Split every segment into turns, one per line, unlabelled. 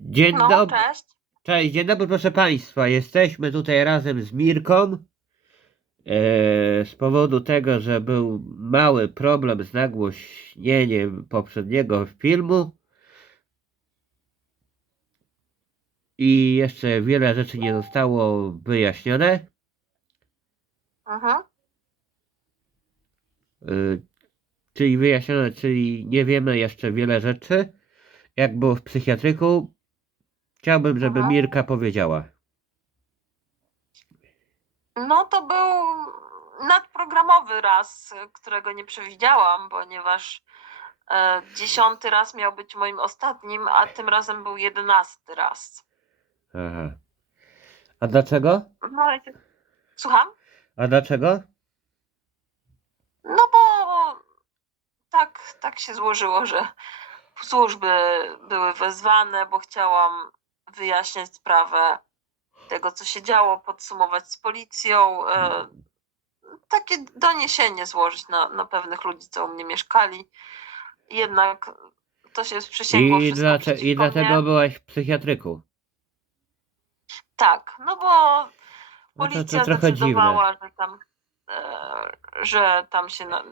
Dzień
No,
dobry.
cześć.
Cześć, dzień dobry proszę Państwa. Jesteśmy tutaj razem z Mirką. E, z powodu tego, że był mały problem z nagłośnieniem poprzedniego filmu. I jeszcze wiele rzeczy nie zostało wyjaśnione.
Mhm.
E, czyli wyjaśnione, czyli nie wiemy jeszcze wiele rzeczy. Jak było w psychiatryku. Chciałbym, żeby
Mhm.
Mirka powiedziała.
No to był nadprogramowy raz, którego nie przewidziałam, ponieważ e, dziesiąty raz miał być moim ostatnim, a tym razem był jedenasty raz.
Aha. A dlaczego?
No, słucham?
A dlaczego?
No bo tak, tak się złożyło, że służby były wezwane, bo chciałam wyjaśniać sprawę tego, co się działo, podsumować z policją, e, takie doniesienie złożyć na, na pewnych ludzi, co u mnie mieszkali. Jednak to się sprzysięgło
I,
wszystko
I
przeciwko
dlatego
mnie.
byłaś w psychiatryku.
Tak, no bo
No to,
policja
to trochę dziwne.
zdecydowała, że tam, e, że tam się na,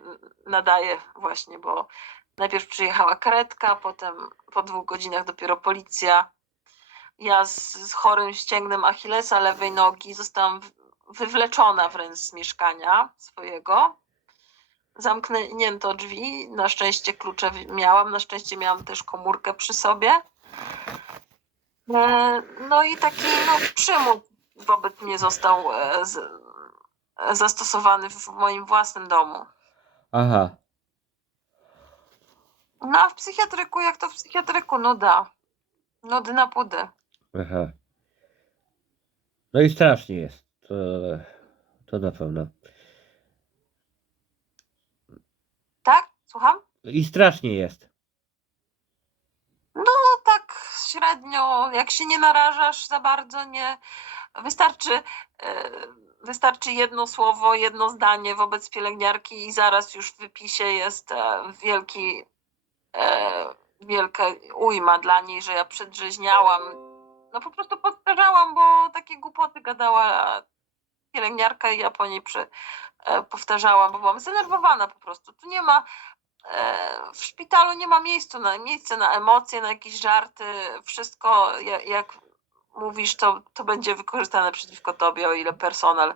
nadaje właśnie, bo najpierw przyjechała karetka, potem po dwóch godzinach dopiero policja. Ja z, z chorym ścięgnem Achillesa lewej nogi zostałam wywleczona wręcz z mieszkania swojego. Zamknięto drzwi, na szczęście klucze miałam, na szczęście miałam też komórkę przy sobie. E, No i taki no, przymus wobec mnie został e, z, zastosowany w moim własnym domu.
Aha.
No a w psychiatryku, jak to w psychiatryku? No da. Nudy na pudy.
Aha. No i strasznie jest. To, to na pewno.
Tak? Słucham?
I strasznie jest.
No tak średnio, jak się nie narażasz za bardzo, nie wystarczy, e, wystarczy jedno słowo, jedno zdanie wobec pielęgniarki i zaraz już w wypisie jest e, wielki, e, wielka ujma dla niej, że ja przedrzeźniałam. No po prostu powtarzałam, bo takie głupoty gadała pielęgniarka i ja po niej przy, e, powtarzałam, bo byłam zdenerwowana po prostu. Tu nie ma e, w szpitalu nie ma miejsca na, miejsca na emocje, na jakieś żarty. Wszystko, jak, jak mówisz, to, to będzie wykorzystane przeciwko tobie, o ile personel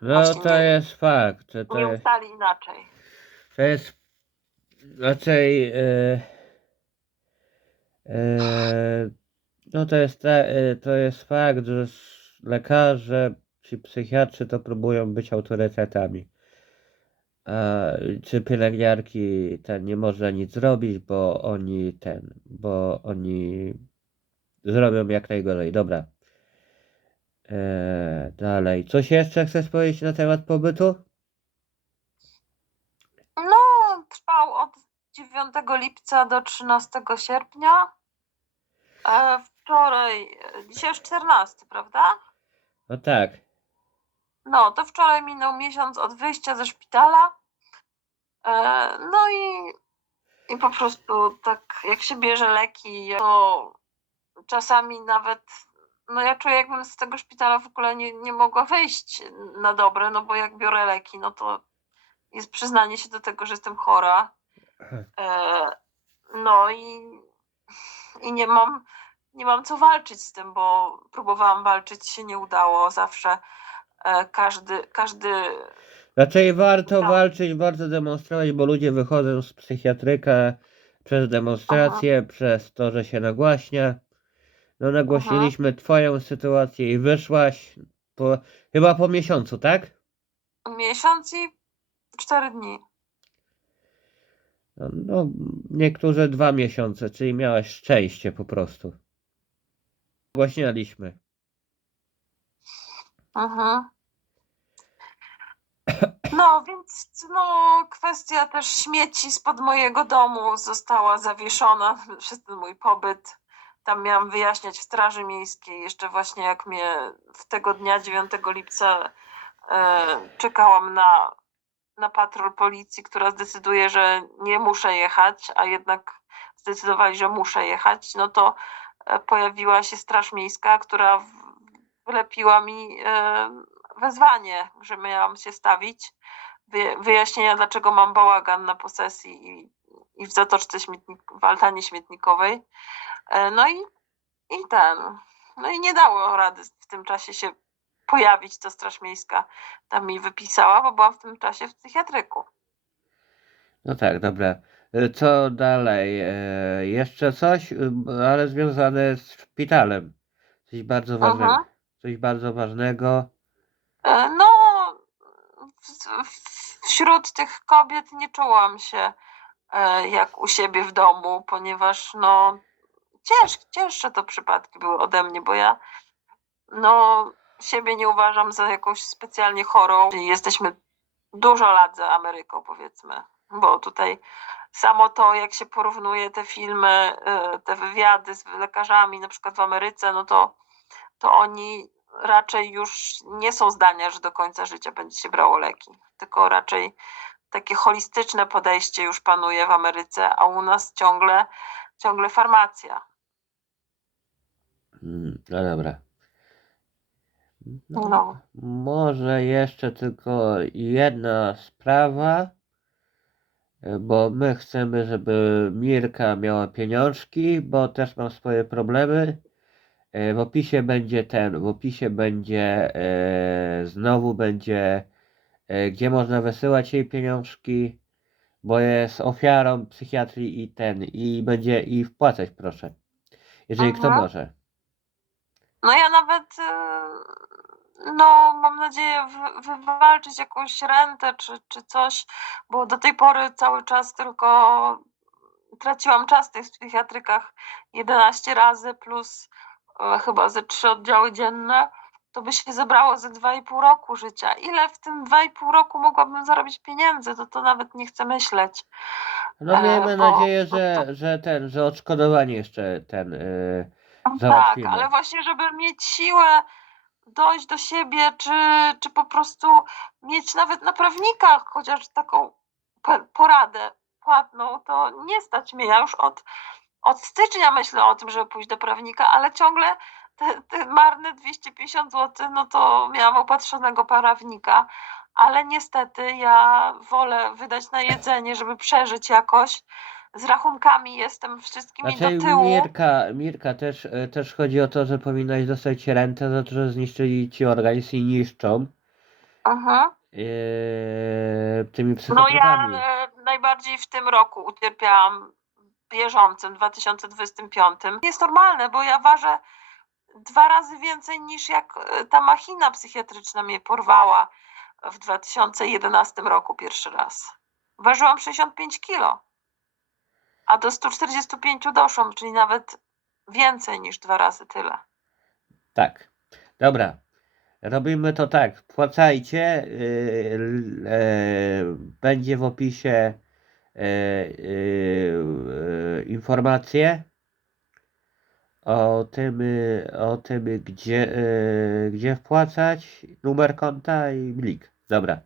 No
Właśnie
to
nie-
jest fakt. To, to,
nie
jest,
ustali inaczej.
to jest raczej. E, e, no to jest, e, to jest fakt, że lekarze czy psychiatrzy to próbują być autorytetami. A, czy pielęgniarki ten nie można nic zrobić, bo oni ten, bo oni zrobią jak najgorzej. Dobra. Eee, dalej. Coś jeszcze chcesz powiedzieć na temat pobytu?
No, trwał od 9 lipca do 13 sierpnia. E, wczoraj, dzisiaj już 14, prawda?
No tak.
No, to wczoraj minął miesiąc od wyjścia ze szpitala. E, no i, i po prostu tak, jak się bierze leki, to czasami nawet, no ja czuję, jakbym z tego szpitala w ogóle nie, nie mogła wyjść na dobre, no bo jak biorę leki, no to jest przyznanie się do tego, że jestem chora. E, no i, i nie mam, nie mam co walczyć z tym, bo próbowałam walczyć, się nie udało zawsze. E, każdy, każdy
Raczej warto
Tak.
walczyć, warto demonstrować, bo ludzie wychodzą z psychiatryka przez demonstrację, przez to, że się nagłaśnia. No nagłośniliśmy twoją sytuację i wyszłaś po, chyba po miesiącu, tak?
miesiąc i cztery dni.
No niektórzy dwa miesiące, czyli miałaś szczęście po prostu. Nagłaśnialiśmy.
Mhm. No, więc no, kwestia też śmieci spod mojego domu została zawieszona przez ten mój pobyt. Tam miałam wyjaśniać w Straży Miejskiej, jeszcze właśnie jak mnie w tego dnia 9 lipca e, czekałam na, na patrol policji, która zdecyduje, że nie muszę jechać, a jednak zdecydowali, że muszę jechać, no to pojawiła się Straż Miejska, która w- wylepiła mi e, wezwanie, że miałam się stawić. Wy- Wyjaśnienia, dlaczego mam bałagan na posesji i, i w zatoczce śmietnik, w altanie śmietnikowej. E, No i, i ten. No i nie dało rady w tym czasie się pojawić, to Straż Miejska tam mi wypisała, bo byłam w tym czasie w psychiatryku.
No tak, dobra. Co dalej? E, Jeszcze coś, e, ale związane z szpitalem. Coś bardzo ważnego.
Aha.
Coś bardzo ważnego.
E, No, wśród tych kobiet nie czułam się e, jak u siebie w domu, ponieważ no cięż, cięższe to przypadki były ode mnie, bo ja no siebie nie uważam za jakąś specjalnie chorą. Jesteśmy dużo lat za Ameryką, powiedzmy, bo tutaj samo to, jak się porównuje te filmy, e, te wywiady z lekarzami, na przykład w Ameryce, no to, to oni raczej już nie są zdania, że do końca życia będzie się brało leki, tylko raczej takie holistyczne podejście już panuje w Ameryce, a u nas ciągle, ciągle farmacja.
Mm, No dobra. No,
No.
Może jeszcze tylko jedna sprawa, bo my chcemy, żeby Mirka miała pieniążki, bo też mam swoje problemy. E, W opisie będzie ten, w opisie będzie e, znowu będzie, e, gdzie można wysyłać jej pieniążki, bo jest ofiarą psychiatrii i ten, i będzie i wpłacać proszę, jeżeli kto
Mhm.
może.
No ja nawet, y, no mam nadzieję wy, wywalczyć jakąś rentę czy, czy coś, bo do tej pory cały czas tylko traciłam czas w tych psychiatrykach 11 razy plus e, chyba ze trzy oddziały dzienne, to by się zebrało ze 2,5 roku życia. Ile w tym 2,5 roku mogłabym zarobić pieniędzy, to to nawet nie chcę myśleć.
No
E,
miejmy
bo-
nadzieję, że,
to-
że ten, że odszkodowanie jeszcze ten e,
Tak,
Załatwimy.
ale właśnie, żeby mieć siłę dojść do siebie, czy, czy po prostu mieć nawet na prawnikach chociaż taką pe- poradę płatną, to nie stać mnie. Ja już od, od stycznia myślę o tym, żeby pójść do prawnika, ale ciągle te, te marne 250 zł, no to miałam opatrzonego prawnika, ale niestety ja wolę wydać na jedzenie, żeby przeżyć jakoś. Z rachunkami jestem wszystkimi
Znaczy
do tyłu.
Mirka, Mirka też, e, też chodzi o to, że powinnaś dostać rentę za to, że zniszczyli ci organizm i niszczą
Mhm.
e, tymi
No ja e, najbardziej w tym roku ucierpiałam bieżącym 2025. Jest normalne, bo ja ważę dwa razy więcej niż jak ta machina psychiatryczna mnie porwała w 2011 roku pierwszy raz. Ważyłam 65 kilo, a do 145 doszłam, czyli nawet więcej niż dwa razy tyle.
Tak. Dobra. Robimy to tak. Płacajcie. y, l- e, będzie w opisie e, y, y, informacje o tym, y, o tym gdzie, y, gdzie wpłacać, numer konta i blik. Dobra.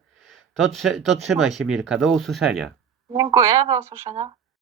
To, to trzymaj się Mirka. Do usłyszenia.
Dziękuję, do usłyszenia.